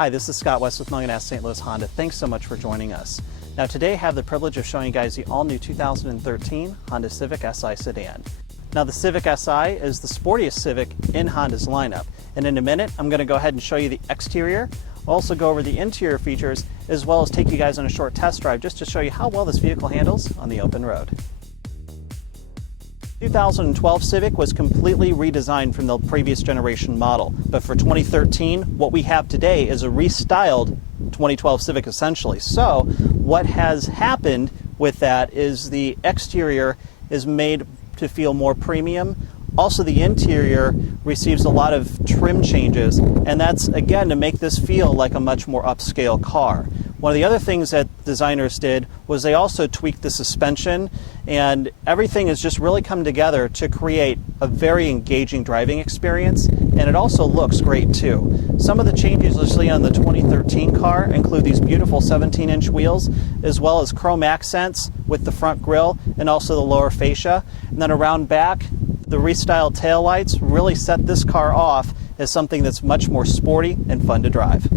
Hi, this is Scott West with Mungenast St. Louis Honda. Thanks so much for joining us. Now today I have the privilege of showing you guys the all-new 2013 Honda Civic Si sedan. Now the Civic Si is the sportiest Civic in Honda's lineup. And in a minute, I'm going to go ahead and show you the exterior. I'll also go over the interior features, as well as take you guys on a short test drive just to show you how well this vehicle handles on the open road. 2012 Civic was completely redesigned from the previous generation model, but for 2013, what we have today is a restyled 2012 Civic essentially. So what has happened with that is the exterior is made to feel more premium. Also, the interior receives a lot of trim changes, and that's again to make this feel like a much more upscale car. One of the other things that designers did was they also tweaked the suspension, and everything has just really come together to create a very engaging driving experience, and it also looks great too. Some of the changes you'll see on the 2013 car include these beautiful 17-inch wheels, as well as chrome accents with the front grille and also the lower fascia. And then around back, the restyled taillights really set this car off as something that's much more sporty and fun to drive.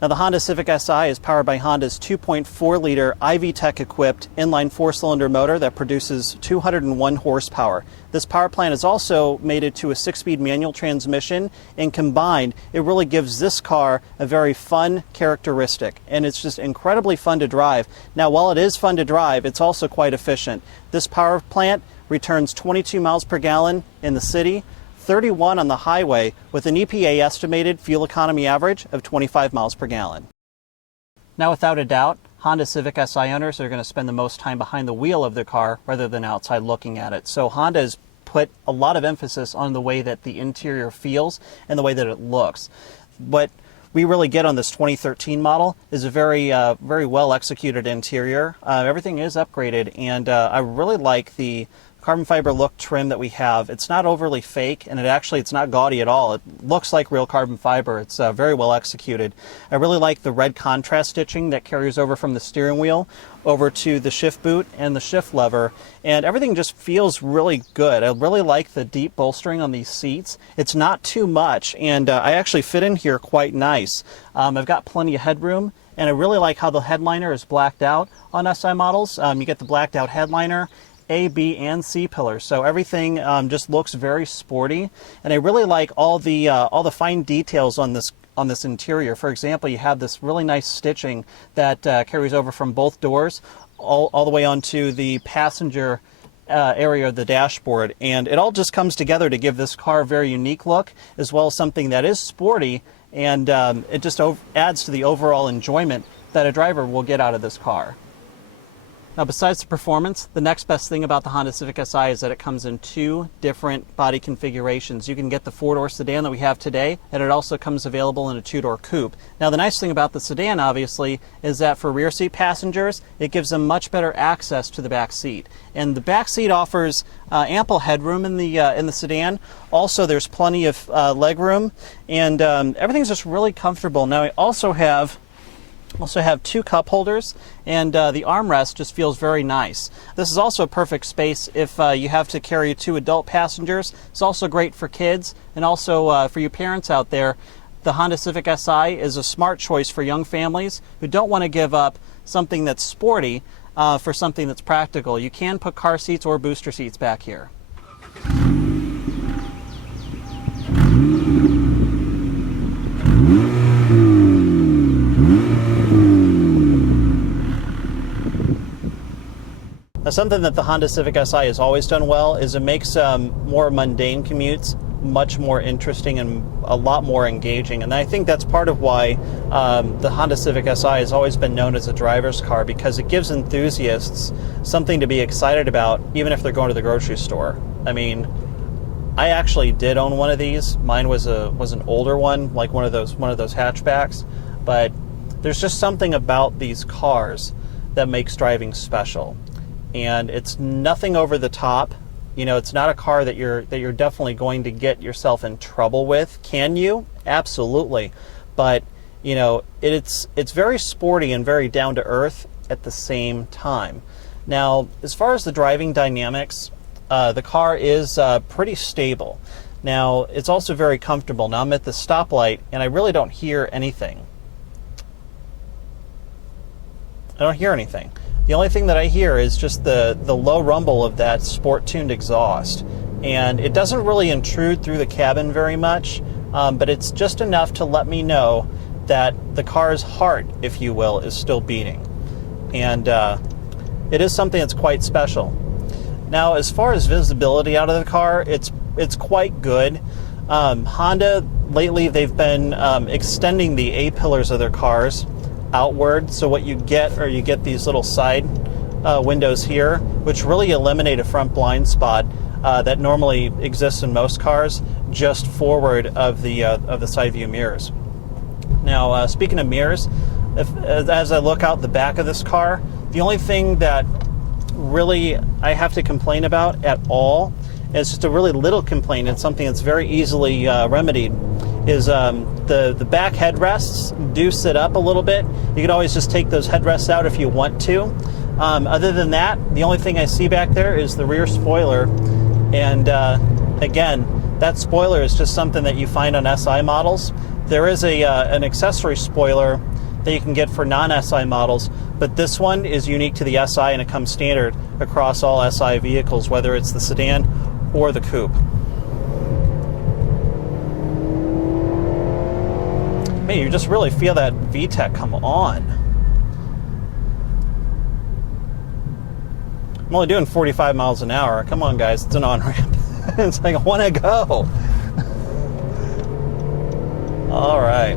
Now the Honda Civic Si is powered by Honda's 2.4-liter iVTEC equipped inline 4-cylinder motor that produces 201 horsepower. This power plant is also mated to a 6-speed manual transmission, and combined it really gives this car a very fun characteristic, and it's just incredibly fun to drive. Now while it is fun to drive, it's also quite efficient. This power plant returns 22 miles per gallon in the city, 31 on the highway, with an EPA estimated fuel economy average of 25 miles per gallon. Now without a doubt, Honda Civic Si owners are going to spend the most time behind the wheel of their car rather than outside looking at it. So Honda has put a lot of emphasis on the way that the interior feels and the way that it looks. What we really get on this 2013 model is a very well executed interior. Everything is upgraded, and I really like the carbon fiber look trim that we have. It's not overly fake, and it's not gaudy at all. It looks like real carbon fiber. It's very well executed. I really like the red contrast stitching that carries over from the steering wheel over to the shift boot and the shift lever, and everything just feels really good. I really like the deep bolstering on these seats. It's not too much, and I actually fit in here quite nice. I've got plenty of headroom, and I really like how the headliner is blacked out on Si models. You get the blacked out headliner, A, B, and C pillars, so everything just looks very sporty, and I really like all the fine details on this interior. For example, you have this really nice stitching that carries over from both doors all the way onto the passenger area of the dashboard, and it all just comes together to give this car a very unique look, as well as something that is sporty, and it just adds to the overall enjoyment that a driver will get out of this car. Now besides the performance, the next best thing about the Honda Civic Si is that it comes in two different body configurations. You can get the 4-door sedan that we have today, and it also comes available in a 2-door coupe. Now the nice thing about the sedan, obviously, is that for rear seat passengers, it gives them much better access to the back seat. And the back seat offers ample headroom in the sedan. Also, there's plenty of leg room, and everything's just really comfortable. Now I also have two cup holders, and the armrest just feels very nice. This is also a perfect space if you have to carry 2 adult passengers. It's also great for kids, and also for you parents out there. The Honda Civic Si is a smart choice for young families who don't want to give up something that's sporty for something that's practical. You can put car seats or booster seats back here. Now, something that the Honda Civic Si has always done well is it makes more mundane commutes much more interesting and a lot more engaging. And I think that's part of why the Honda Civic Si has always been known as a driver's car, because it gives enthusiasts something to be excited about, even if they're going to the grocery store. I mean, I actually did own one of these. Mine was an older one, like one of those hatchbacks. But there's just something about these cars that makes driving special. And it's nothing over the top. You know, it's not a car that you're definitely going to get yourself in trouble with. Can you? Absolutely. But, you know, it's very sporty and very down to earth at the same time. Now, as far as the driving dynamics, the car is pretty stable. Now, it's also very comfortable. Now I'm at the stoplight and I really don't hear anything. I don't hear anything. The only thing that I hear is just the low rumble of that sport-tuned exhaust. And it doesn't really intrude through the cabin very much, but it's just enough to let me know that the car's heart, if you will, is still beating. And it is something that's quite special. Now, as far as visibility out of the car, it's quite good. Honda, lately, they've been extending the A-pillars of their cars outward. So what you get these little side windows here, which really eliminate a front blind spot that normally exists in most cars, just forward of the side view mirrors. Now, speaking of mirrors, as I look out the back of this car, the only thing that really I have to complain about at all, it's just a really little complaint, it's something that's very easily remedied, is the back headrests do sit up a little bit. You can always just take those headrests out if you want to. Other than that, the only thing I see back there is the rear spoiler. And again, that spoiler is just something that you find on SI models. There is an accessory spoiler that you can get for non-SI models, but this one is unique to the SI and it comes standard across all SI vehicles, whether it's the sedan or the coupe. Man, you just really feel that VTEC come on. I'm only doing 45 miles an hour. Come on, guys, it's an on-ramp. It's like, I want to go. All right.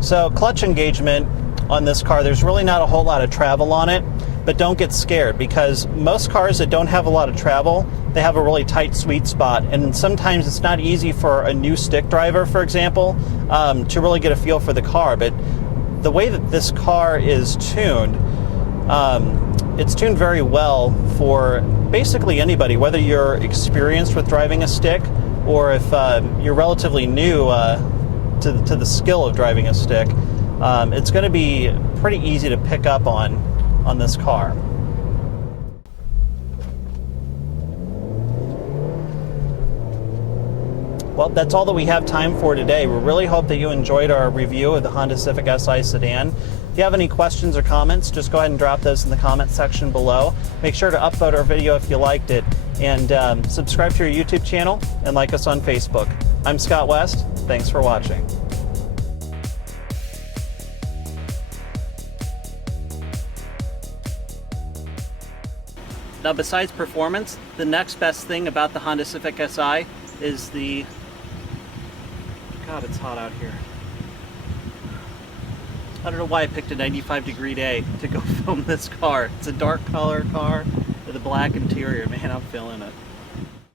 So clutch engagement on this car, there's really not a whole lot of travel on it, but don't get scared because most cars that don't have a lot of travel, they have a really tight sweet spot, and sometimes it's not easy for a new stick driver, for example, to really get a feel for the car. But the way that this car is tuned, it's tuned very well for basically anybody, whether you're experienced with driving a stick or if you're relatively new to the skill of driving a stick. It's going to be pretty easy to pick up on this car. Well, that's all that we have time for today. We really hope that you enjoyed our review of the Honda Civic Si sedan. If you have any questions or comments, just go ahead and drop those in the comment section below. Make sure to upvote our video if you liked it, and subscribe to our YouTube channel and like us on Facebook. I'm Scott West. Thanks for watching. Now, besides performance, the next best thing about the Honda Civic Si is the... God, it's hot out here. I don't know why I picked a 95-degree day to go film this car. It's a dark color car with a black interior. Man, I'm feeling it.